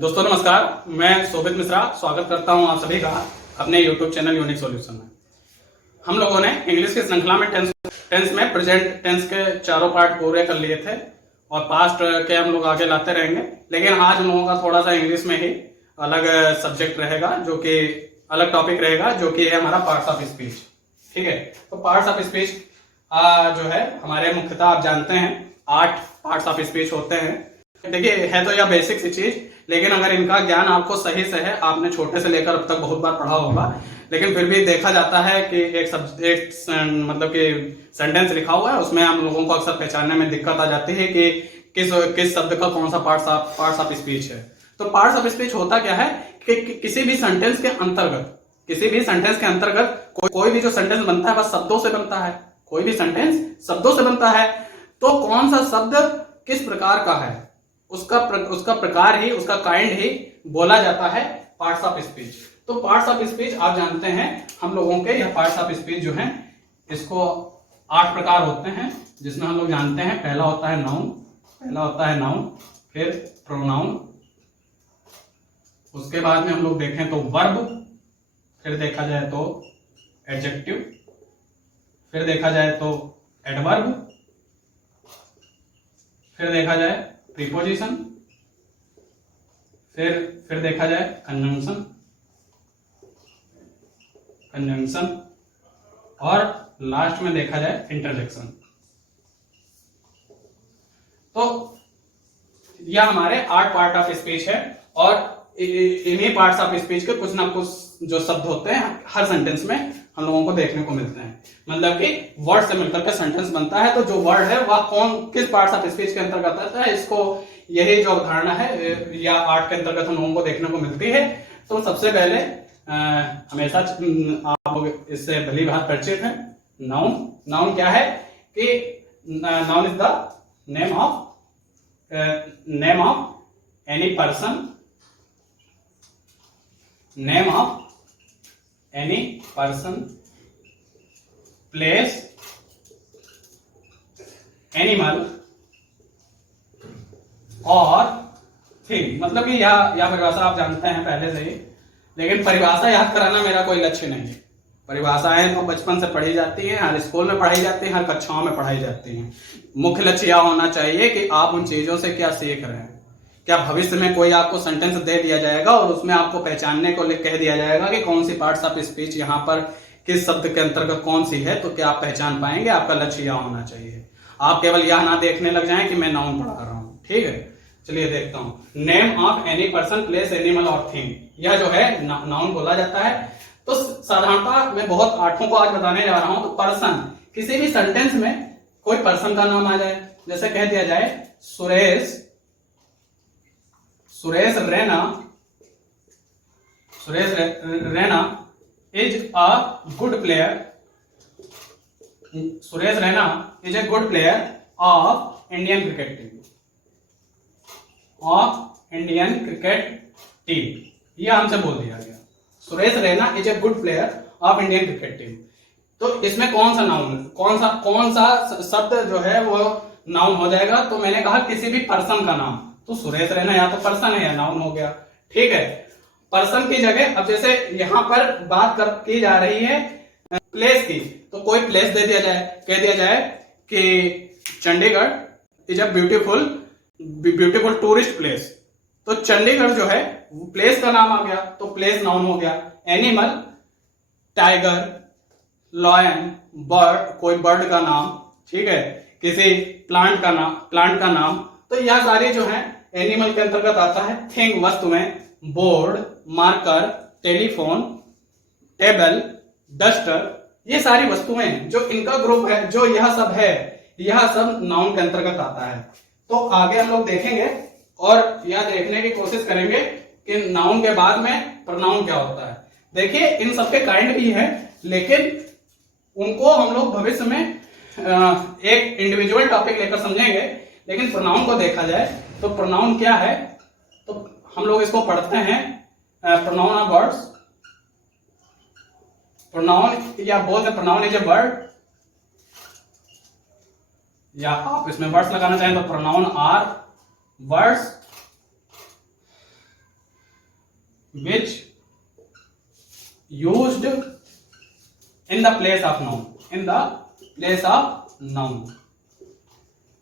दोस्तों नमस्कार, मैं शोभित मिश्रा स्वागत करता हूं आप सभी का अपने YouTube चैनल यूनिक सॉल्यूशन में। हम लोगों ने इंग्लिश की श्रृंखला में टेंस में प्रेजेंट टेंस के चारों पार्ट पूरे कर लिए थे और पास्ट के हम लोग आगे लाते रहेंगे। लेकिन आज हम लोगों का थोड़ा सा इंग्लिश में ही अलग सब्जेक्ट रहेगा, जो कि अलग टॉपिक रहेगा, जो कि है हमारा पार्ट्स ऑफ स्पीच। ठीक है, तो पार्ट्स ऑफ स्पीच जो है हमारे मुख्यतः आप जानते हैं 8 पार्ट्स ऑफ स्पीच होते हैं। देखिए, है तो यह बेसिक सी चीज, लेकिन अगर इनका ज्ञान आपको सही से है, आपने छोटे से लेकर अब तक बहुत बार पढ़ा होगा, लेकिन फिर भी देखा जाता है कि एक मतलब कि सेंटेंस लिखा हुआ है, उसमें हम लोगों को अक्सर पहचानने में दिक्कत आ जाती है कि किस शब्द का कौन सा पार्ट्स ऑफ स्पीच है। तो पार्ट्स ऑफ स्पीच होता क्या है कि किसी भी सेंटेंस के अंतर्गत कोई भी जो सेंटेंस बनता है वह शब्दों से बनता है। कोई भी सेंटेंस शब्दों से बनता है, तो कौन सा शब्द किस प्रकार का है उसका प्रकार ही, उसका काइंड ही बोला जाता है पार्ट्स ऑफ स्पीच। तो पार्ट्स ऑफ स्पीच आप जानते हैं, हम लोगों के यह पार्ट्स ऑफ स्पीच जो हैं इसको 8 प्रकार होते हैं, जिसमें हम लोग जानते हैं पहला होता है नाउन, फिर प्रोनाउन, उसके बाद में हम लोग देखें तो वर्ब, फिर देखा जाए तो एडजेक्टिव, फिर देखा जाए तो एडवर्ब, फिर देखा जाए प्रीपोजिशन, फिर देखा जाए कंजंक्शन और लास्ट में देखा जाए इंटरजेक्शन। तो यह हमारे 8 पार्ट ऑफ स्पीच है और इन्हीं पार्ट्स ऑफ स्पीच के कुछ ना कुछ जो शब्द होते हैं हर सेंटेंस में हम लोगों को देखने को मिलते हैं। मतलब कि वर्ड से मिलकर के सेंटेंस बनता है, तो जो वर्ड है वह किस पार्ट्स ऑफ स्पीच के अंतर्गत आता है, इसको यही जो अवधारणा है या 8 के अंतर्गत हम लोगों को देखने को मिलती है। तो सबसे पहले हमेशा आप लोग इससे भली भांति परिचित हैं, नाउन क्या है कि noun is the name of any person, place, animal और थिंग। मतलब कि यह परिभाषा आप जानते हैं पहले से ही, लेकिन परिभाषा याद कराना मेरा कोई लक्ष्य नहीं है। परिभाषाएं तो बचपन से पढ़ी जाती हैं, हर स्कूल में पढ़ाई जाती हैं, हर कक्षाओं में पढ़ाई जाती हैं। मुख्य लक्ष्य यह होना चाहिए कि आप उन चीजों से क्या सीख रहे हैं। क्या भविष्य में कोई आपको सेंटेंस दे दिया जाएगा और उसमें आपको पहचानने को कह दिया जाएगा कि कौन सी पार्ट्स ऑफ स्पीच यहाँ पर किस शब्द के अंतर्गत कौन सी है, तो क्या आप पहचान पाएंगे? आपका लक्ष्य यह होना चाहिए। आप केवल यह ना देखने लग जाएं कि मैं नाउन पढ़ा रहा हूं। ठीक है, चलिए देखता हूं। Name of any person, place, animal और थिंग, यह जो है नाउन बोला जाता है। तो साधारणतः मैं बहुत 8 को आज बताने जा रहा हूं। तो पर्सन, किसी भी सेंटेंस में कोई पर्सन का नाम आ जाए, जैसे कह दिया जाए Suresh Raina is a good player. Suresh Raina is a good player of Indian cricket team. यह हमसे बोल दिया गया, Suresh Raina is a good player of Indian cricket team. तो इसमें कौन सा नाउन, कौन सा शब्द जो है वो नाउन हो जाएगा? तो मैंने कहा किसी भी पर्सन का नाम। तो सुरेश रैना या तो पर्सन है या नाउन हो गया। ठीक है, पर्सन की जगह अब जैसे यहां पर बात की जा रही है प्लेस की, तो कोई प्लेस दे दिया जाए, कह दिया जाए कि Chandigarh is a beautiful tourist place. तो चंडीगढ़ जो है प्लेस का नाम आ गया, तो प्लेस नाउन हो गया। एनिमल, टाइगर, लॉयन, बर्ड, कोई बर्ड का नाम। ठीक है, किसी प्लांट का नाम। तो यह सारे जो है एनिमल के अंतर्गत आता है। थिंग, वस्तु में board, marker, telephone, table, duster, ये सारी वस्तुएं जो इनका ग्रुप है, जो यह सब है, यह सब नाउन के अंतर्गत आता है। तो आगे हम लोग देखेंगे और यह देखने की कोशिश करेंगे कि नाउन के बाद में प्रोनाउन क्या होता है। देखिए, इन सबके काइंड भी है, लेकिन उनको हम लोग भविष्य में एक इंडिविजुअल टॉपिक लेकर समझेंगे। लेकिन प्रोनाउन को देखा जाए तो प्रोनाउन क्या है, तो हम लोग इसको पढ़ते हैं प्रोनाउन ऑफ वर्ड्स। प्रोनाउन या बोलते प्रोनाउन इज ए वर्ड, या आप इसमें वर्ड्स लगाना चाहें तो pronoun are words which used in the place of noun, in the place of noun।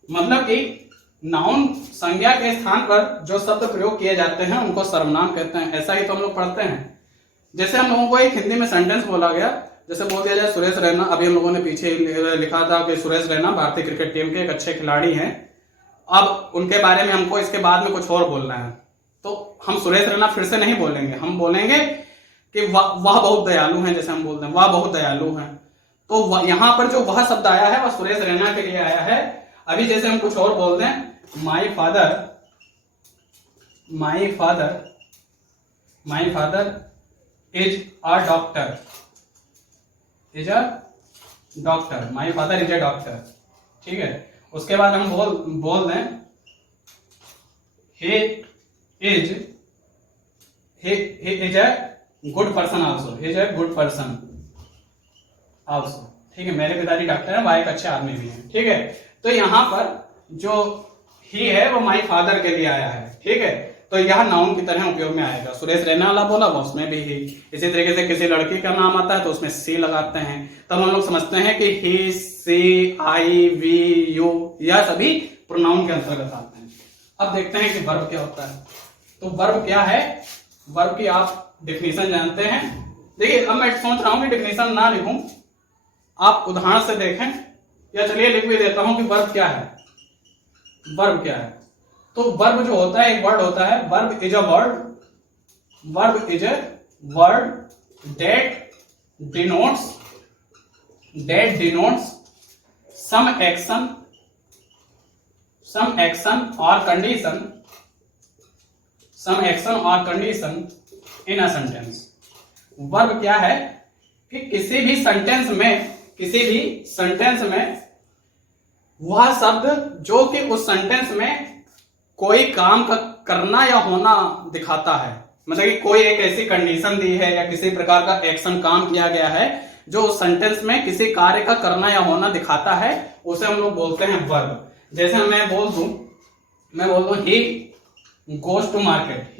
मतलब कि नाउन संज्ञा के स्थान पर जो शब्द प्रयोग किए जाते हैं उनको सर्वनाम कहते हैं। ऐसा ही तो हम लोग पढ़ते हैं। जैसे हम लोगों को एक हिंदी में सेंटेंस बोला गया, जैसे बोल दिया जाए सुरेश रैना, अभी हम लोगों ने पीछे लिखा था कि सुरेश रैना भारतीय क्रिकेट टीम के एक अच्छे खिलाड़ी हैं। अब उनके बारे में हमको इसके बाद में कुछ और बोलना है, तो हम सुरेश रैना फिर से नहीं बोलेंगे, हम बोलेंगे कि वह बहुत दयालु हैं। जैसे हम बोलते हैं वह बहुत दयालु हैं, तो यहाँ पर जो वह शब्द आया है वह सुरेश रैना के लिए आया है। अभी जैसे हम कुछ और बोल दें, my father is a doctor, my father is a doctor, ठीक है। उसके बाद हम बोल दें he is a good person also, he is a good person also, ठीक है। मेरे पिताजी डॉक्टर हैं, वह एक अच्छे आदमी भी हैं, ठीक है। तो यहाँ पर जो ही है वो माई फादर के लिए आया है, ठीक है। तो यह नाउन की तरह उपयोग में आएगा। सुरेश रैना वाला बोला वो उसमें भी ही। इसी तरीके से किसी लड़की का नाम आता है तो उसमें सी लगाते हैं, तब हम लोग समझते हैं कि ही, सी, आई, वी, यू, यह सभी प्रोनाउन के अंतर्गत आते हैं। अब देखते हैं कि वर्ब क्या होता है। तो वर्ब क्या है, वर्ब की आप डेफिनेशन जानते हैं। देखिए अब मैं सोच रहा हूं कि डेफिनेशन ना लिखूं, आप उदाहरण से देखें, या चलिए लिख भी देता हूं कि वर्ब क्या है। वर्ब क्या है, तो वर्ब जो होता है एक वर्ड होता है। Verb is a word that denotes some action और condition in a sentence. Verb क्या है कि किसी भी सेंटेंस में वह शब्द जो कि उस सेंटेंस में कोई काम का करना या होना दिखाता है, मतलब कि कोई एक ऐसी कंडीशन दी है या किसी प्रकार का एक्शन काम किया गया है जो उस सेंटेंस में किसी कार्य का करना या होना दिखाता है, उसे हम लोग बोलते हैं वर्ब। जैसे मैं बोल दूं ही गोज टू मार्केट,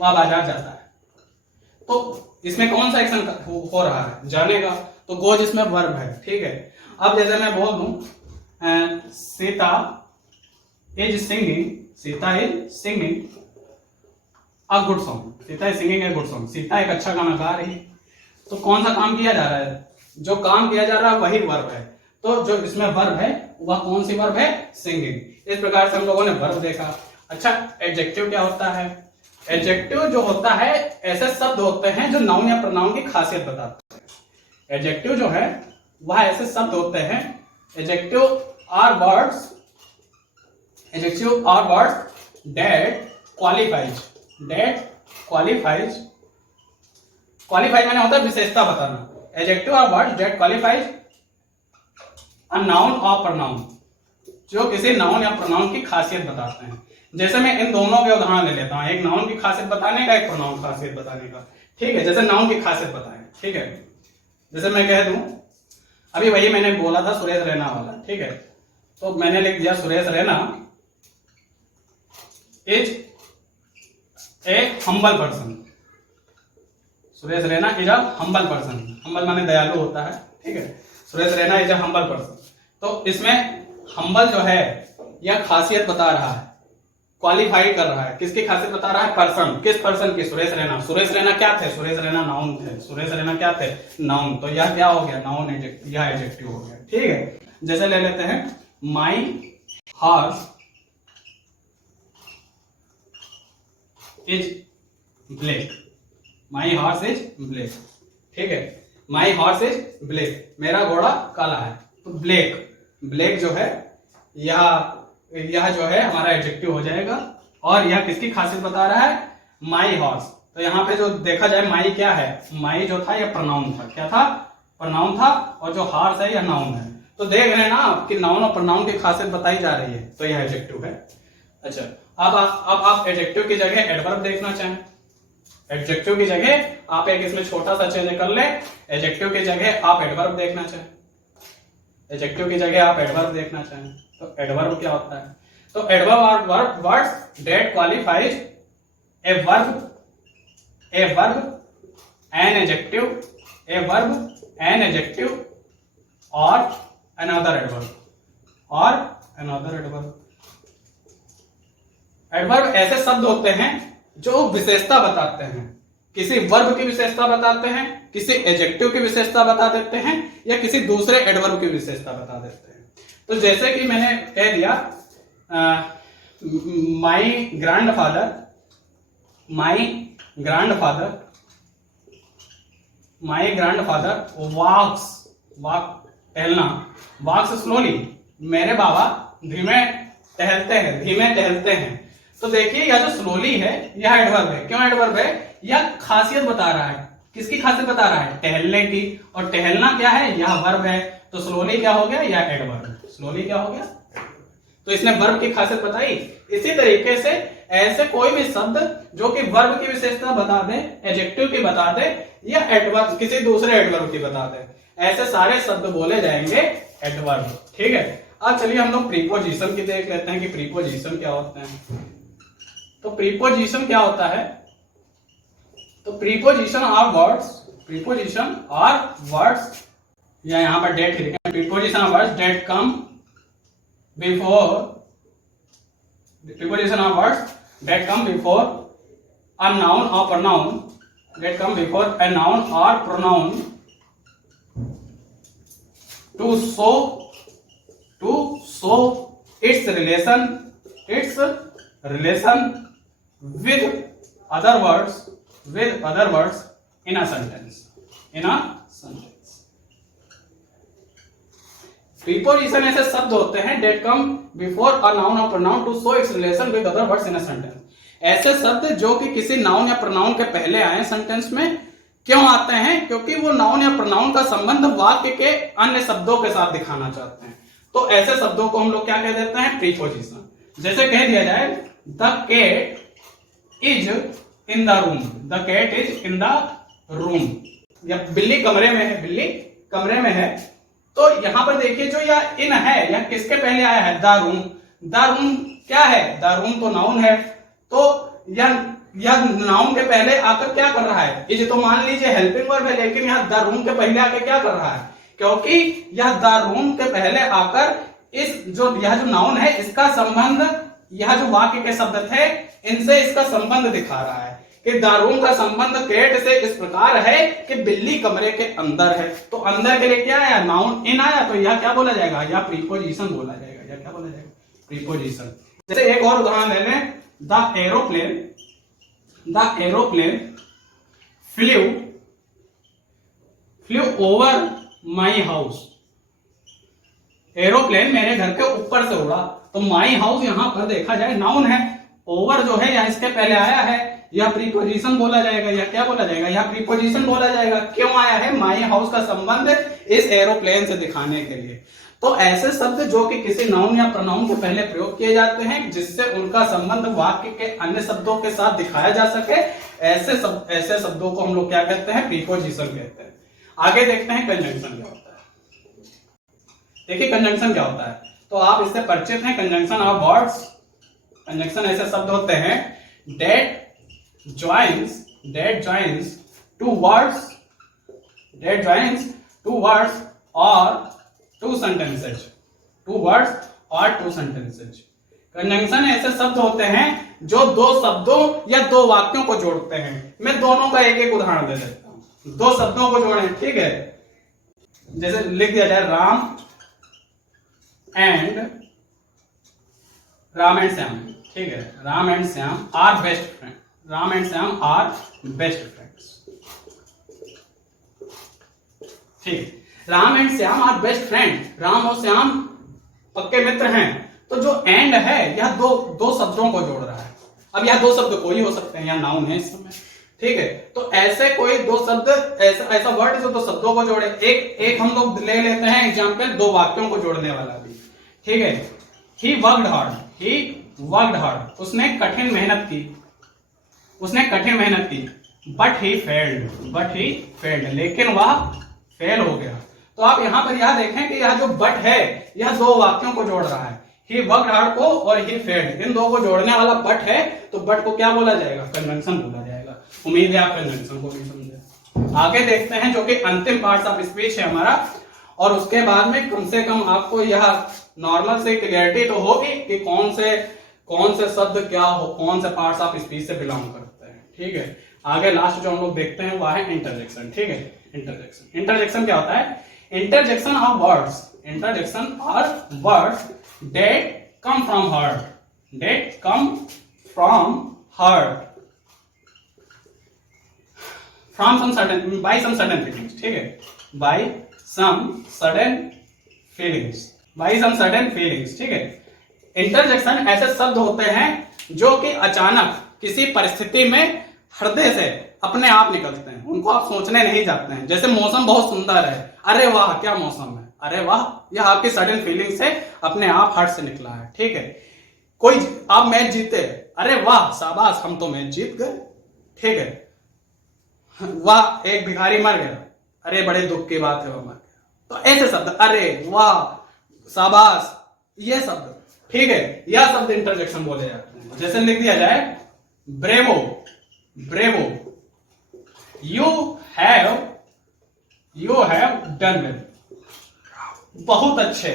वह बाजार जाता है। तो इसमें कौन सा एक्शन हो रहा है, जाने का, तो गोज इसमें वर्ब है, ठीक है। अब जैसे मैं बोल दूं Sita is singing a good song, Sita एक अच्छा गाना गा रही। तो कौन सा काम किया जा रहा है, जो काम किया जा रहा है वही वर्ब है। तो जो इसमें वर्ब है वह कौन सी वर्ब है, सिंगिंग। इस प्रकार से हम लोगों ने वर्ब देखा। अच्छा, एडजेक्टिव क्या होता है। एडजेक्टिव जो होता है ऐसे शब्द होते हैं जो नाउन या प्रोनाउन की खासियत बताते हैं। एडजेक्टिव जो है वह ऐसे शब्द होते हैं, adjective are words that qualifies माने होता है विशेषता बताना। Adjective are words that qualifies a noun और प्रोनाउन, जो किसी नाउन या प्रोनाउन की खासियत बताते हैं। जैसे मैं इन दोनों के उदाहरण ले लेता हूं, एक नाउन की खासियत बताने का, एक प्रोनाउन खासियत बताने का, ठीक है। जैसे नाउन की खासियत बताएं, ठीक है। जैसे मैं कह दूं, अभी वही मैंने बोला था सुरेश रैना वाला, ठीक है। तो मैंने लिख दिया Suresh Raina is a humble person. Suresh Raina is a humble person, humble माने दयालु होता है, ठीक है। Suresh Raina is a humble person. तो इसमें हम्बल जो है यह खासियत बता रहा है, क्वालिफाई कर रहा है। किसकी खासियत बता रहा है, पर्सन। किस पर्सन की, सुरेश रैना। सुरेश रैना क्या थे, सुरेश रैना नाउन थे। सुरेश रैना क्या थे, नाउन। तो यह क्या हो गया, नाउन एडजेक्टिव, यह एडजेक्टिव हो गया, ठीक है। जैसे ले लेते हैं my horse is black, my horse is black, ठीक है। माई हॉर्स इज ब्लैक, मेरा घोड़ा काला है। तो ब्लैक जो है यह जो है हमारा एडजेक्टिव हो जाएगा। और यह किसकी खासियत बता रहा है, माई हॉर्स। तो यहाँ पे जो देखा जाए माई क्या है, माई जो था यह प्रोनाउन था, क्या था, प्रोनाउन था। और जो हॉर्स है यह नाउन है। तो देख रहे हैं ना आप कि नाउन और प्रोनाउन की खासियत बताई जा रही है, तो यह एडजेक्टिव है। अच्छा, अब आप एडजेक्टिव की जगह एडवर्ब देखना चाहें, एडजेक्टिव की जगह आप एक इसमें छोटा सा चेंज कर ले, एडजेक्टिव की जगह आप एडवर्ब देखना चाहें, एडजेक्टिव की जगह आप एडवर्ब देखना चाहें, तो एडवर्ब क्या होता है। तो adverb are words that qualifies a verb an adjective और अनदर एडवर्ब। एडवर्ब ऐसे शब्द होते हैं जो विशेषता बताते हैं, किसी वर्ब की विशेषता बताते हैं, किसी एडजेक्टिव की विशेषता बता देते हैं, या किसी दूसरे एडवर्ब की विशेषता बता देते हैं। तो जैसे कि मैंने कह दिया माई ग्रैंडफादर वॉक्स स्लोली, मेरे बाबा धीमे टहलते हैं। तो देखिए यह जो स्लोली है यह एडवर्ब है। क्यों एडवर्ब है? यह खासियत बता रहा है। किसकी खासियत बता रहा है? टहलने की। और टहलना क्या है? यह वर्ब है। तो स्लोली क्या हो गया? यह एडवर्ब। स्लोली क्या हो गया? तो इसने वर्ब की खासियत बताई। इसी तरीके से ऐसे कोई भी शब्द जो कि वर्ब की विशेषता बता दे, एडजेक्टिव की बता दे, या एडवर्ब किसी दूसरे एडवर्ब की बता दे, ऐसे सारे शब्द बोले जाएंगे एडवर्ब। ठीक है। अब चलिए हम लोग प्रीपोजिशन की देख लेते हैं कि प्रीपोजिशन क्या होते हैं। तो प्रीपोजिशन क्या होता है? तो प्रीपोजिशन आर वर्ड्स, या यहां पर डेट लिखें, preposition are words that come before a noun or pronoun, that come before a noun or pronoun to show its relation with other words in a sentence. Preposition ऐसे शब्द होते हैं that come before a noun और pronoun to show its relation with other words in a sentence. ऐसे शब्द जो कि किसी नाउन या प्रोनाउन के पहले आए सेंटेंस में। क्यों आते हैं? क्योंकि वो नाउन या प्रोनाउन का संबंध वाक्य के अन्य शब्दों के साथ दिखाना चाहते हैं। तो ऐसे शब्दों को हम लोग क्या कह देते हैं? प्रीपोजिशन। जैसे कह दिया जाए the cat is in the room, या बिल्ली कमरे में है। तो यहां पर देखिए जो यह इन है यह किसके पहले आया है? द रूम क्या है? द रूम तो नाउन है। तो यह नाउन के पहले आकर क्या कर रहा है? इज तो मान लीजिए हेल्पिंग वर्ब है, लेकिन यह द रूम के पहले आकर क्या कर रहा है? क्योंकि यह द रूम के पहले आकर यह जो नाउन है इसका संबंध, यह जो वाक्य के शब्द थे इनसे इसका संबंध दिखा रहा है कि द रूम का संबंध कैट से इस प्रकार है कि बिल्ली कमरे के अंदर है। तो अंदर के लिए क्या आया? नाउन इन आया। तो यह क्या बोला जाएगा? यह प्रीपोजिशन बोला जाएगा। यह क्या बोला जाएगा? प्रीपोजिशन। जैसे एक और उदाहरण ले लें, the aeroplane flu over my house. Aeroplane मेरे घर के ऊपर से उड़ा। तो माई हाउस यहां पर देखा जाए नाउन है, ओवर जो है यह इसके पहले आया है, यह प्रीपोजिशन बोला जाएगा। यह क्या बोला जाएगा? यह प्रीपोजिशन बोला जाएगा। क्यों आया है? माई हाउस का संबंध इस एरोप्लेन से दिखाने के लिए। तो ऐसे शब्द जो कि किसी नाउन या प्रोनाउन के पहले प्रयोग किए जाते हैं जिससे उनका संबंध वाक्य के अन्य शब्दों के साथ दिखाया जा सके, ऐसे शब्दों को हम लोग क्या कहते हैं? प्रीपोजिशन कहते हैं। आगे देखते हैं कंजंक्शन क्या होता है। देखिए कंजंक्शन क्या होता है, तो आप इससे परिचित हैं। कंजंक्शन ऑफ वर्ड्स, कंजंक्शन ऐसे शब्द होते हैं that joins two words or two sentences. Conjunction ऐसे शब्द होते हैं जो दो शब्दों या दो वाक्यों को जोड़ते हैं। मैं दोनों का एक एक उदाहरण दे देता हूं। दो शब्दों को जोड़े, ठीक है। जैसे लिख दिया जाए राम एंड श्याम, ठीक है। Ram and Shyam are best friend. Ram and Shyam are best friends, ठीक। Ram and Shyam are best friend, Ram और श्याम पक्के मित्र हैं। तो जो एंड है यह दो शब्दों को जोड़ रहा है। अब यह दो शब्द कोई हो सकते हैं, यह नाउन है इस समय, ठीक है। तो ऐसे कोई दो शब्द, ऐसा वर्ड जो दो शब्दों को जोड़े। एक हम लोग ले लेते हैं एग्जाम्पल, दो वाक्यों को जोड़ने वाला भी, ठीक है। ही वर्कड हार्ड, उसने कठिन मेहनत की, बट ही फेल्ड, लेकिन वह फेल हो गया। तो आप यहां पर यह देखें कि यह जो बट है यह दो वाक्यों को जोड़ रहा है। ही वर्कड हार्ड को और ही फेड, इन दो को जोड़ने वाला बट है, तो बट को क्या बोला जाएगा? कंजंक्शन बोला जाएगा। उम्मीद है आप कंजंक्शन को भी समझे। आगे देखते हैं जो कि अंतिम पार्ट्स ऑफ स्पीच है हमारा, और उसके बाद में कम से कम आपको यह नॉर्मल से क्लियरिटी तो होगी कि कौन से शब्द क्या हो, कौन से पार्ट्स ऑफ स्पीच से बिलोंग करते हैं। ठीक है, आगे लास्ट जो हम लोग देखते हैं वह है इंटरजेक्शन। ठीक है, इंटरजेक्शन क्या होता है? Interjection of words, interjection are words that come from heart, that come from heart, from some certain, by some certain feelings. ठीक है, by some certain feelings, by some certain feelings. ठीक है, interjection ऐसे शब्द होते हैं जो कि अचानक किसी परिस्थिति में हृदय से अपने आप निकलते हैं, उनको आप सोचने नहीं जाते हैं। जैसे मौसम बहुत सुंदर है, अरे वाह क्या मौसम है, अरे वाह, यह आपकी सडन फीलिंग से अपने आप हार्ट से निकला है। ठीक है, कोई आप मैच जीते, अरे वाह शाबाश हम तो मैच जीत गए। ठीक है, वाह एक भिखारी मर गया, अरे बड़े दुख की बात है वो मर गया। तो ऐसे शब्द, अरे वाह शाबाश, ये शब्द, ठीक है, यह शब्द इंटरजेक्शन बोले जाते हैं। जैसे लिख दिया जाए bravo, bravo, you have done well, बहुत अच्छे,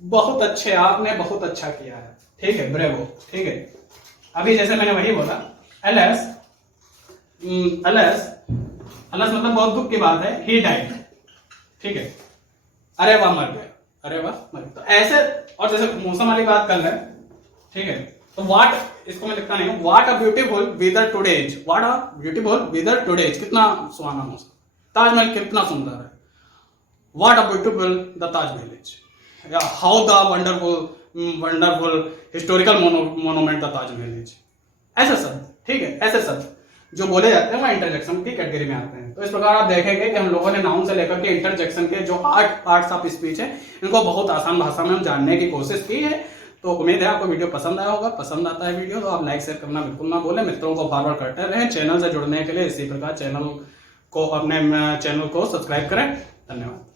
बहुत अच्छे, आपने बहुत अच्छा किया है। ठीक है, ब्रेवो। ठीक है, अभी जैसे मैंने वही बोला एलएस, एलएस मतलब बहुत दुख की बात है, ही डाइड। ठीक है, अरे वाह मर गया, अरे वाह मर गया। तो ऐसे, और जैसे मौसम वाली बात कर रहे हैं, ठीक है, तो व्हाट, इसको मैं लिखता नहीं हूं, what a beautiful weather today's, what a beautiful weather today's, कितना सुहाना मौसम, ताजमहल कितना सुंदर है, what a beautiful the Taj Mahal is, yeah, how the wonderful historical monument the Taj Mahal is। ऐसे शब्द, ठीक है, ऐसे शब्द जो बोले जाते हैं वो इंटरजेक्शन की कैटेगरी में आते हैं। तो इस प्रकार आप देखेंगे कि हम लोगों ने नाउन से लेकर के इंटरजेक्शन के जो 8 पार्ट्स ऑफ स्पीच है, इनको बहुत आसान भाषा में हम जानने की कोशिश की है। तो उम्मीद है आपको वीडियो पसंद आया होगा। पसंद आता है वीडियो तो आप लाइक शेयर करना बिल्कुल ना भूलें, मित्रों को फॉरवर्ड करते रहें। चैनल से जुड़ने के लिए इसी प्रकार चैनल को, अपने चैनल को सब्सक्राइब करें। धन्यवाद।